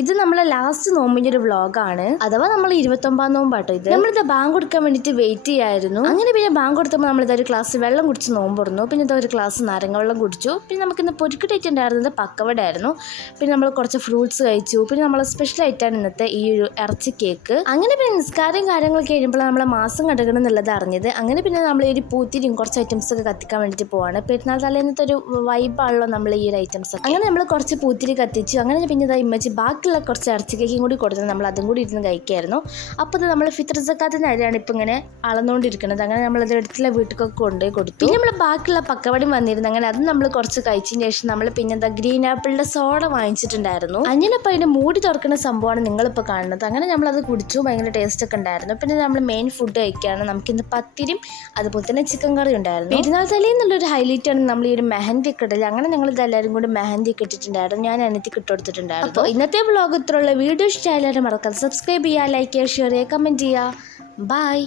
ഇത് നമ്മളെ ലാസ്റ്റ് നോമ്പിന്റെ ഒരു വ്ളോഗാണ്. അഥവാ നമ്മൾ 29 നോമ്പാട്ടോ ഇത്. നമ്മളിത് ബാങ്ക് കൊടുക്കാൻ വേണ്ടിയിട്ട് വെയിറ്റ് ചെയ്യായിരുന്നു. അങ്ങനെ പിന്നെ ബാങ്ക് കൊടുത്തപ്പോൾ നമ്മളിത് ഒരു ഗ്ലാസ് വെള്ളം കുടിച്ച് നോമ്പ് തുറന്നു. പിന്നെ ഇത് ഒരു ഗ്ലാസ് നാരങ്ങ വെള്ളം കുടിച്ചു. പിന്നെ നമുക്കിന്ന് പൊരിക്കട്ടായിട്ടുണ്ടായിരുന്നത് പക്കവട ആയിരുന്നു. പിന്നെ നമ്മൾ കുറച്ച് ഫ്രൂട്ട്സ് കഴിച്ചു. പിന്നെ നമ്മളെ സ്പെഷ്യൽ ആയിട്ടാണ് ഇന്നത്തെ ഈ ഒരു ഇറച്ചി കേക്ക്. അങ്ങനെ പിന്നെ നിസ്കാരം കാര്യങ്ങളൊക്കെ കഴിയുമ്പോൾ നമ്മളെ മാസം കടക്കണം എന്നുള്ളത് അറിഞ്ഞത്. അങ്ങനെ പിന്നെ നമ്മൾ ഈ ഒരു പൂത്തിരിയും കുറച്ച് ഐറ്റംസ് ഒക്കെ കത്തിക്കാൻ വേണ്ടിയിട്ട് പോവാണ്. പെരുന്നാൾ തലേന്നത്തെ ഒരു വൈബാണല്ലോ നമ്മൾ ഈ ഒരു ഐറ്റംസ് ഒക്കെ. അങ്ങനെ നമ്മൾ കുറച്ച് പൂത്തിരി കത്തിച്ചു. അങ്ങനെ പിന്നെ ഇതാ ഇമ്മച്ചി ബാക്കിയുള്ള കുറച്ച് ഇറച്ചി കേക്കും കൂടി കൊടുത്തത് നമ്മൾ അതും കൂടി ഇരുന്ന് കഴിക്കായിരുന്നു. അപ്പോൾ ഇത് നമ്മൾ ഫിത്ർ സക്കാത്തിൻ്റെ അരിയാണ് ഇപ്പം ഇങ്ങനെ അളന്നുകൊണ്ടിരിക്കുന്നത്. അങ്ങനെ നമ്മളത് എടുത്തുള്ള വീട്ടിലൊക്കെ കൊണ്ടുപോയി കൊടുത്തു. പിന്നെ നമ്മൾ ബാക്കിയുള്ള പക്കവടയും വന്നിരുന്നു. അങ്ങനെ അത് നമ്മൾ കുറച്ച് കഴിച്ചതിന് ശേഷം നമ്മൾ പിന്നെ എന്താ ഗ്രീൻ ആപ്പിളിൻ്റെ സോഡ വാങ്ങിച്ചിട്ടുണ്ടായിരുന്നു. അങ്ങനെപ്പോൾ അതിൻ്റെ മൂടി തുറക്കുന്ന സംഭവമാണ് നിങ്ങളിപ്പോൾ കാണുന്നത്. അങ്ങനെ നമ്മളത് കുടിച്ചു. ഭയങ്കര ടേസ്റ്റ് ഒക്കെ ഉണ്ടായിരുന്നു. പിന്നെ നമ്മൾ മെയിൻ ഫുഡ് കഴിക്കുകയാണ്. നമുക്കിന്ന് പത്തിരിയും അതുപോലെ തന്നെ ചിക്കൻ കറി ഉണ്ടായിരുന്നു. പെരുന്നാൾ തലയിൽ നിന്നുള്ളൊരു ഹൈലൈറ്റ് ആണ് നമ്മൾ ഈ ഒരു മെഹന്തി ഒക്കെ ഇടല്. അങ്ങനെ ഞങ്ങൾ ഇതെല്ലാവരും കൂടി മെഹന്തി ഒക്കെ ഇട്ടിട്ടുണ്ടായിരുന്നു. ഞാൻ അനിയത്തിക്ക് ഇട്ട് കൊടുത്തിട്ടുണ്ടായിരുന്നു. അപ്പോൾ ഇന്നത്തെ വ്ളോഗ് ഇത്രയുള്ള വീഡിയോ ഇഷ്ടമായാലും മറക്കാതെ സബ്സ്ക്രൈബ് ചെയ്യുക, ലൈക്ക് ചെയ്യുക, ഷെയർ ചെയ്യുക, കമൻറ്റ് ചെയ്യുക. ബൈ.